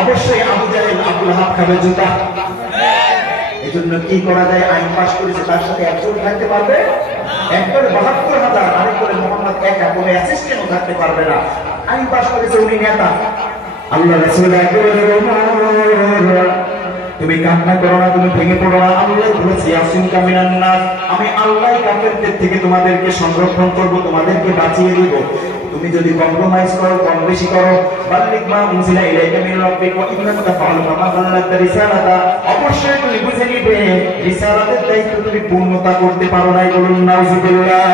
অবশ্যই আবু জাহেল আবু লাহাব খাবে জুতা। এজন্য কি করা যায়? আইন পাশ করেছে, তার সাথে একজন থাকতে পারবে, একবারে ৭২,০০০, আরেকবারে মোহাম্মদ একা, কোনো অ্যাসিস্ট্যান্টও থাকতে পারবে না। আইন পাশ করেছে উনি নেতা। আল্লাহ রাসূল একবারে তুমি কান্না করো না, তুমি ভেঙে পড়ো না। আল্লাহ বলেছে ইয়াসিনকা মিনান নাস, আমি আল্লাহ কাফেরদের থেকে তোমাদেরকে সংরক্ষণ করব, তোমাদেরকে বাঁচিয়ে দিব। তুমি যদি কম্প্রোমাইজ করো, কম বেশি করো, বাল্লিগ মা উনজিলা ইলাইকা মিন রাব্বিক ওয়া ইন্নাকা তাফআলু মা বাল্লাগতা রিসালাতা, অবশ্যই তুমি বুঝে নিবে রিসালাতের দায়িত্ব তুমি পূর্ণতা করতে পারো নাই। বলুন নাউযুবিল্লাহ।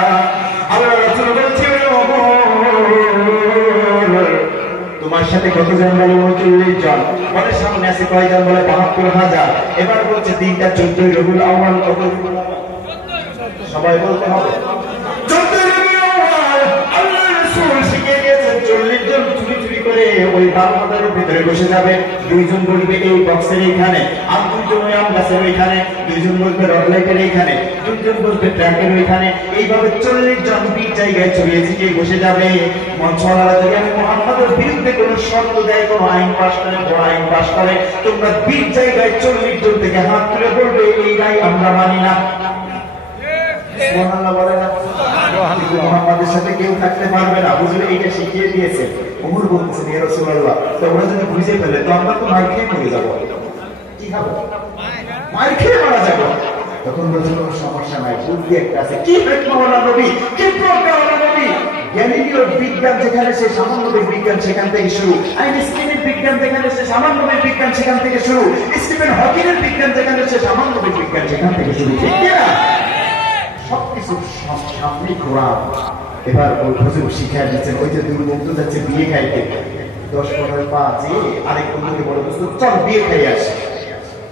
আল্লাহ রাসূল বলছে তোমার সাথে কতজন? বলে ৩৯ জন। বলে সামনে আছে কয়জন? বলে ৭২,০০০। এবার বলছে দিনটা ১৪ রবিউল আউয়াল। কত? সবাই বলতে হবে ১৪ রবিউল আউয়াল। আল্লাহ রাসূল শিখিয়ে দিয়েছেন ৪০ জন চুরি চুরি করে ওই ১২,০০০ ভিতরে বসে যাবে। ২ জন বসবে এই বক্সের এইখানে, আর ২ জন ওই আম গাছের ওইখানে, ২ জন বসবে রড লাইটের এইখানে, ২ জন বসবে ট্র্যাকের ওইখানে। এইভাবে ৪০ জন ২ জায়গায় ছড়িয়ে ছিটিয়ে বসে যাবে। মঞ্চওয়ালারা যদি আমি মুহাম্মাদের বিরুদ্ধে কোনো শর্ত দেয়, কোনো আইন পাশ করে, বড় আইন পাশ করে, তোমরা ২০ জায়গায় ৪০ জন থেকে হাত তুলে বলবে এই রায় আমরা মানি না। সুবহানাল্লাহ বলে না? মুহাম্মাদের সাথে কেউ থাকতে পারবে না। হুজুর এইটা শিখিয়ে দিয়েছে। ওমর বলতেছে ইয়া রাসূলুল্লাহ, তোমরা যদি বুঝে ফেলে তো আমরা তো মার খেয়ে মরে যাবো। কি খাবো? মার খেয়ে মারা যাবো। তখন বলছে কোনো সমস্যা নাই, বুদ্ধি একটা আছে। কি হিকমতওয়ালা নবী, কি প্রজ্ঞাওয়ালা নবী। গ্যালিলিওর বিজ্ঞান যেখানে শেষ, সামান্যবিক বিজ্ঞান সেখান থেকে শুরু। আইনস্টাইনের বিজ্ঞান যেখানে শেষ, সামান্যবিক বিজ্ঞান সেখান থেকে শুরু। স্টিফেন হকিংয়ের বিজ্ঞান যেখানে শেষ, সামান্যবিক বিজ্ঞান সেখান থেকে শুরু। ঠিক না? সবকিছু সামনে কোরআন। এবার হুজুর শিখিয়ে দিচ্ছেন, ওই যে 2 বন্ধু যাচ্ছে বিয়ে খাইতে, 10-15 পা যে আরেক বন্ধুকে বড় দোস্ত চল বিয়ে খাই আসি।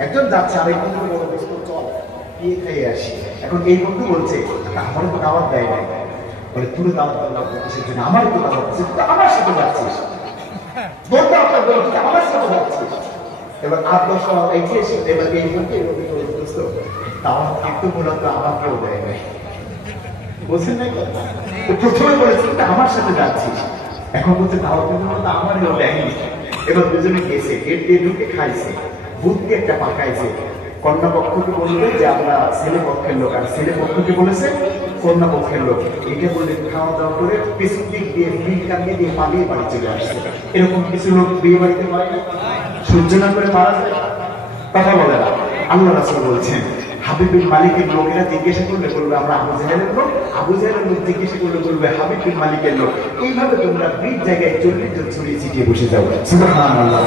একজন যাচ্ছে, আরেক বন্ধুকে বড় দোস্ত চল বিয়ে খাই আসি। এখন এই বন্ধু বলছে আমার তো দাওয়াত দেয় নাই। বলে তুমি দাওয়াত দাও কিসের জন্য? আমার তো দাওয়াত দিচ্ছে, আমার সাথে যাচ্ছিস। বলতে আপনার বলছে আমার সাথে যাচ্ছিস। এবার 8-10 পা এগিয়ে এসে এবার এই বলতে দোস্ত দাওয়াত কিন্তু মূলত আমাকেও দেয় নাই। বুঝলেন না? প্রথমে বলেছিল আমার সাথে যাচ্ছিস, এখন বলছে দাওয়াত কিন্তু আমারও দেয়নি। এবার দুজনে গেছে, গেট দিয়ে ঢুকে খাইছে, বুদ্ধি একটা পাকাইছে। কন্যা পক্ষকে বলবে যে আমরা ছেলে পক্ষের লোক, আর ছেলে পক্ষকে বলেছে কন্যা পক্ষের লোক। এটা বলে খাওয়া দাওয়া করে পেছন দিক দিয়ে ভিড় কামিয়ে দিয়ে পালিয়ে বাড়ি চলে আসছে। এরকম কিছু লোক বিয়ে বাড়িতে হয় না, সহ্য না করে মারা যায়, কথা বলে না। আল্লাহ রাসূল বলছেন হাবিব বিন মালিকের লোকেরা জিজ্ঞাসা করলে বলবে আমরা আবু জাহেলের লোক, আবু জাহেলের লোক জিজ্ঞাসা করলে বলবে হাবিব বিন মালিকের লোক। এইভাবে তোমরা ২০ জায়গায় ৪০ জন ছড়িয়ে ছিটিয়ে বসে যাও। সুবহানাল্লাহ।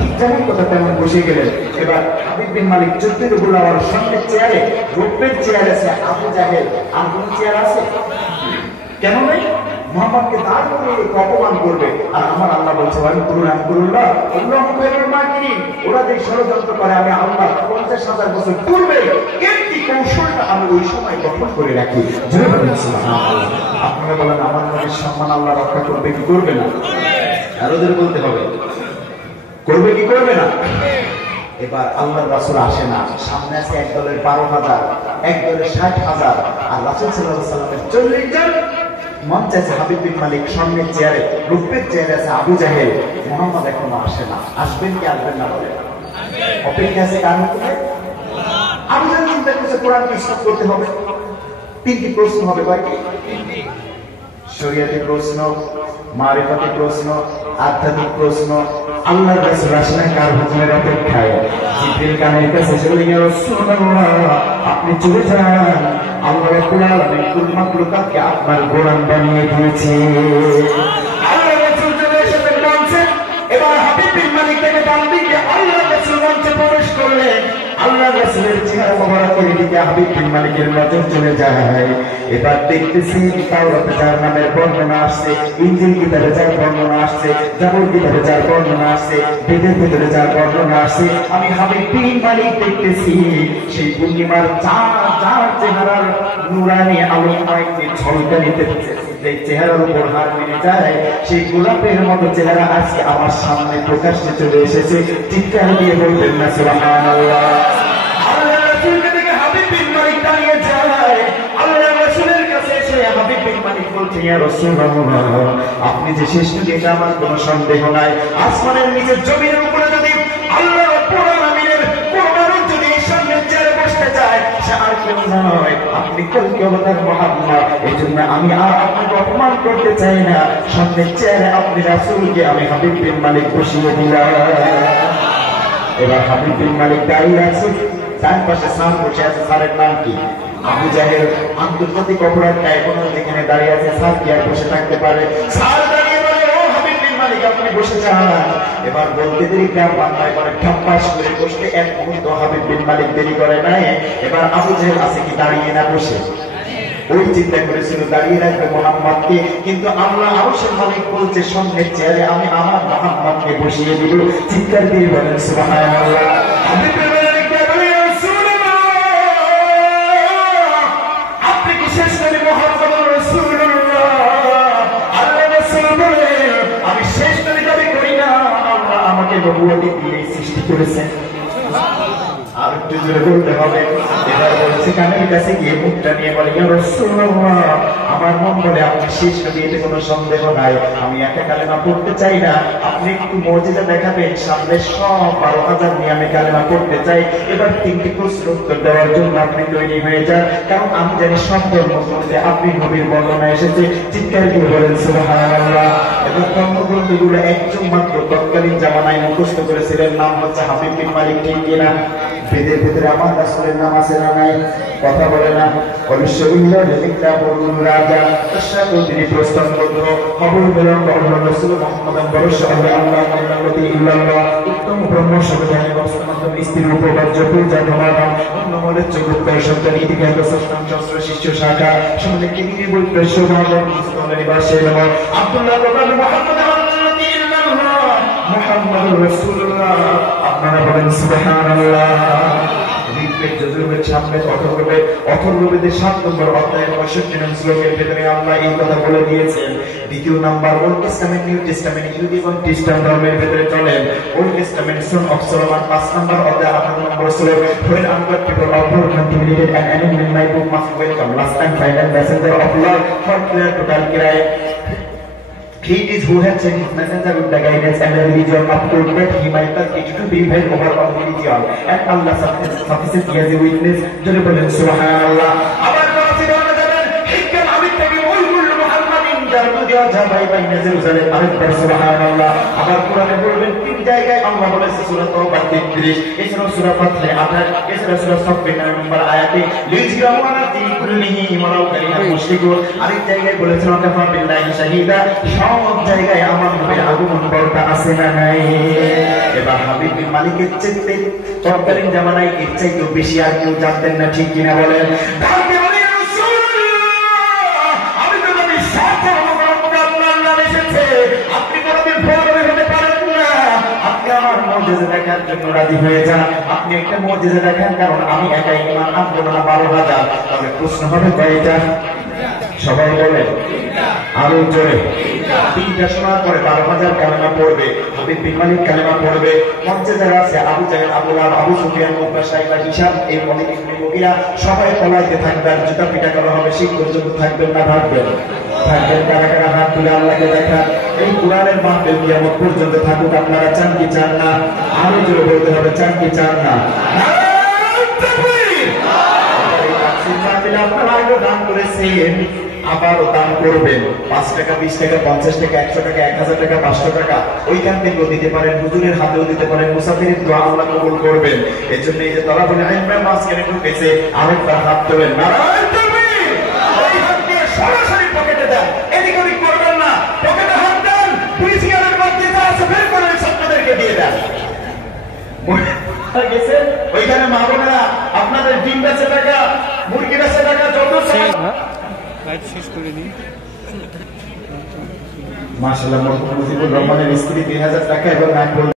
ঠিক যেমন কথা তেমন বসে গেলেন। এবার হাবিব বিন মালিক ১৪ রবিউল আউয়াল সামনের চেয়ারে, রৌপ্যের চেয়ার আছে আবু জাহেল। আর কোন চেয়ার আছে? কেন নাই? মুহাম্মদকে দাঁড় করে অপমান করবে। আর আমার আল্লাহ বলছে ওরা যে ষড়যন্ত্র করে আমি আল্লাহ ৫০,০০০ বছর পূর্বে একটি কৌশলটা আমি ওই সময় গঠন করে রাখি। আপনারা বলেন আমার নবীর সম্মান আল্লাহ রক্ষা করবে কি করবে না? আর ওদের বলতে হবে করবে কি করবে না? এবার আল্লাহর রাসূল আসে না, সামনে আছে এক দলের ১২,০০০, এক দলের ৬০,০০০, আর রাসূল সাল্লাল্লাহু আলাইহি ওয়াসাল্লামের ৪০ জন। মঞ্চে আছে হাবিব বিন মালিক, সামনের চেয়ারে রূপের চেয়ারে আছে আবু জাহেল। মুহাম্মদ এখনো আসে না। আসবেন কি আসবেন না বলে অপেক্ষা আছে কার মধ্যে? আবু জাহেল চিন্তা করছে কোরআনকে স্টপ করতে হবে। 3টি প্রশ্ন হবে, কয়টি? শরীয়তের প্রশ্ন, মারিফাতের প্রশ্ন, আধ্যাত্মিক প্রশ্ন। আল্লাহর রাসূল আসলে কার হুকুমের অপেক্ষায়? জিবরিল কানের কাছে চলে গেল, রাসূলুল্লাহ আপনি চলে যান, আল্লাহ রাব্বুল আলামিন কুল মাখলুকাতকে আপনার গোলাম বানিয়ে দিয়েছে। আল্লাহ রাসূল চলে এসে বলছেন, এবার হাবিব বিন মালিক থেকে ডান দিকে আল্লাহ রাসূল মঞ্চে প্রবেশ করলেন। আল্লাহ রাসূলের চেহারা মোবারকের দিকে হাবিব বিন মালিকের নজর চলে যায়। এবার দেখতেছি তাওরাতে যার নামের বর্ণনা আসছে, ইনজিল কিতাবে যার বর্ণনা আসছে, জাবুর কিতাবে যার বর্ণনা আসছে, বেদের ভিতরে যার বর্ণনা আসছে, আমি হাবিব বিন মালিক দেখতেছি সেই পূর্ণিমার চার চেহারার নুরানি আলোকময়কে ঝলকানিতে যে চেহারার উপর হার মেনে যায়, সেই গোলাপের মতো চেহারা আজকে আমার সামনে প্রকাশ্যে চলে এসেছে। চিৎকার দিয়ে বলবেন না সুবহানাল্লাহ। আল্লাহ রাসূলকে দেখে হাবিব বিন মালিক দাঁড়িয়ে যায়। আল্লাহ রাসূলের কাছে এসে হাবিব বিন মালিক বলছেন ইয়া রাসূলুল্লাহ আপনি যে শেষ নবী এটা আমার কোনো সন্দেহ নাই। আসমানের নিচে জমিনের উপরে যদি আল্লাহ রাব্বুল আলামিনের কোন মানুষ যদি সামনের চেয়ারে বসতে চায় সে আর কেউ নয় আপনি কলকি অবতার মুহাম্মদ। এইজন্য আমি আর আপনাকে অপমান করতে চাই না, সামনের চেয়ারে আপনি রাসূলকে আমি হাবিব বিন মালিক বসিয়ে দিলাম। এবার হাবিব বিন মালিক দাঁড়িয়ে আছে, তার পাশে স্যার বসে আছে। স্যারের নাম কি? আবু জাহেল। আন্তর্জাতিক অপরাধটায় কোনো যেখানে দাঁড়িয়ে আছে স্যার কি আর বসে থাকতে পারে? স্যার দাঁড়িয়ে বলে ও হাবিব বিন মালিক আপনি বসে যান। এবার বলতে দেরি গ্রাম বাংলায় করে ঠাপ্পাস করে বসতে এক মুহূর্ত হাবিব বিন মালিক দেরি করে নাই। এবার আবু জাহেল আছে কি দাঁড়িয়ে না বসে? ওই চিন্তা করেছিল দাঁড়িয়ে রাখবে মোহাম্মদকে, কিন্তু আল্লাহ আরশের মালিক বলছে সামনের চেয়ারে আমি আমার মোহাম্মদকে বসিয়ে দিব। চিৎকার দিয়ে বলেন সুবহানাল্লাহ। হাবিব বিন মালিক বলে রাসূলুল্লাহ আপনি কি শেষ নবী মুহাম্মদ রাসূলুল্লাহ? আল্লাহ রাসূল বলে আমি শেষ নবী দাবি করি না, আল্লাহ আমাকে নবুয়ত দিয়ে সৃষ্টি করেছেন। আর একটু জোরে বলতে হবে। এবার বলছে কানের কাছে গিয়ে মুখটা নিয়ে বলে ইয়া রাসূলুল্লাহ আমার মন বলে আপনি শেষ নবী এতে কোনো সন্দেহ নাই, আমি একটা কালেমা পড়তে চাই না, আপনি একটু মুজিজা দেখাবেন সামনে সব 12,000 নিয়ে আমি কালেমা পড়তে চাই। এবার 3টি প্রশ্নের উত্তর দেওয়ার জন্য আপনি তৈরি হয়ে যান, কারণ আমি জানি সব ধর্মগ্রন্থে আপনি নবীর বর্ণনা এসেছে। চিৎকার দিয়ে বলেন সুবহানাল্লাহ। এবং ধর্মগ্রন্থগুলো একজন মাত্র তৎকালীন জামানায় মুখস্থ করেছিলেন, নাম হচ্ছে হাবিব বিন মালিক। ঠিক কিনা? বেদের ভিতরে আমার রাসূলের নাম আছে না নাই? কথা বলে না? অবশ্যই একটা বড় রাজা তিনি প্রস্তাববদ্ধ খবর পেলাম আল্লাহ রাসূল মুহাম্মদ সাল্লাল্লাহু আলাইহি ইল্লাল্লাহ উত্তম ব্রহ্ম সমাধানে বস্তুমাত্র স্ত্রীর উপবাজ্য পূজা ধর্ম অন্য মলে চতুর্থ সন্তান ইতিহাস ষষ্ঠম শাস্ত্র শিষ্য শাখা সমাজে কি বই প্রশ্নমাল মুস্তফা নিবাসে আব্দুল্লাহ রাব্বি মুহাম্মদ মুহাম্মদুর রাসূলুল্লাহ। আপনারা বলেন সুবহানাল্লাহ। ঋগ্বেদ যজুর্বেদ সামবেদ অথর্ববেদের 7 নম্বর অধ্যায়ের 65 নং শ্লোকের ভেতরে আল্লাহ এই কথা বলে দিয়েছেন। দ্বিতীয় number old testament new testament ইহুদি এবং খ্রিস্টান ধর্মের ভেতরে চলেন। Old testament son of Solomon 5 নম্বর অধ্যায় 18 নম্বর শ্লোক when unbelievers people of God contaminated and enemy my book must welcome last and final messenger of Lord for clear total cry. He it is who has sent his messenger with the guidance and the religion of truth that he might cause it to be prevail over all religion. And Allah sufficient as a witness. জোরে বলেন সুবহানাল্লাহ। আবার বলতে যাবেন হিকম আমি থেকে ওই কুল্লু মুহাম্মাদিন জারু দেওয়া যাবে বাইনা জেরুজালেম আরেকবার সুবহানাল্লাহ। আবার কোরআনে বলবেন 3 জায়গায় আল্লাহ বলেছে সূরা তাওবা 33, এছাড়াও সূরা ফাতহে 28, এছাড়া সূরা সাফফিন 9 নম্বর আয়াতে লিজিরাহু আলা দিন কুল্লিহি ওয়ালাউ কারিহাল মুশরিকুন। আরেক জায়গায় বলেছেন ওয়াকাফা বিল্লাহি শাহিদা। সব জায়গায় আমার নবীর আগমন বার্তা আছে না নাই? এবার হাবিব বিন মালিকের চেয়ে তৎকালীন জামানায় এর চাইতেও বেশি আর কেউ জানতেন না। ঠিক কিনা বলেন? আমি তো নবীর সাথে আপনার নাম এসেছে, আপনি কোনদিন ভুল হতে পারেন না। আপনি আমার মুজিজা দেখার জন্য রাজি হয়ে যান। আপনি একটা মুজিজা দেখান, কারণ আমি একাই ঈমান আনবো না 12,000। তবে প্রশ্ন হবে কয়টা? সবাই বলে আরো জোরে। 3টা শোনার পরে 12,000 কালেমা পড়বে। হাবিব বিন মালিক কালেমা পড়বে। মঞ্চে যারা আছে আবু জাহেল, আবু লাহাব, আবু সুফিয়ান, মুকবা, শাইবা, হিশাম, এই ওয়ালিদ ইবনে মুগীরা সবাই পলাইতে থাকবে। আর জুতা পিটা করা হবে। সেই পর্যন্ত থাকবেন না থাকবেন? থাকবেন। কারা কারা হাত তুলে আল্লাহকে দেখান। এই কোরআনের মাহফিল কিয়ামত পর্যন্ত থাকুক। আপনারা চান কি চান না? আরো জোরে বলতে হবে, চান কি চান না? আপনারা আগে দান করেছেন, আবারও দান করবেন। 5 টাকা, 20 টাকা, 50 টাকা, 100 টাকা, 1000 টাকা, 500 টাকা ওইখান থেকেও দিতে পারেন, হুজুরের হাতেও দিতে পারেন। মুসাফিরের দোয়া আল্লাহ কবুল করবেন। এর জন্য এই যে তারা বলে ইলমের মাঝখানে ঢুকেছে, আরেকবার হাত তোলেন, নারায়ণ তাকবীর। ওই হাত দিয়ে সরাসরি পকেটে দেন, এদিক ওদিক করবেন না। পকেটে হাত দেন, পুলিশিয়ানের মধ্যে যা আছে বের করে ছাত্রদেরকে দিয়ে দেন। গেছেন ওইখানে মা বোনেরা আপনাদের ডিম বেচে টাকা, মুরগি বেচে টাকা যত শেষ করে দিই। মাশাআল্লাহ মুজিবুর রহমানের স্ত্রী 2000 টাকা এবং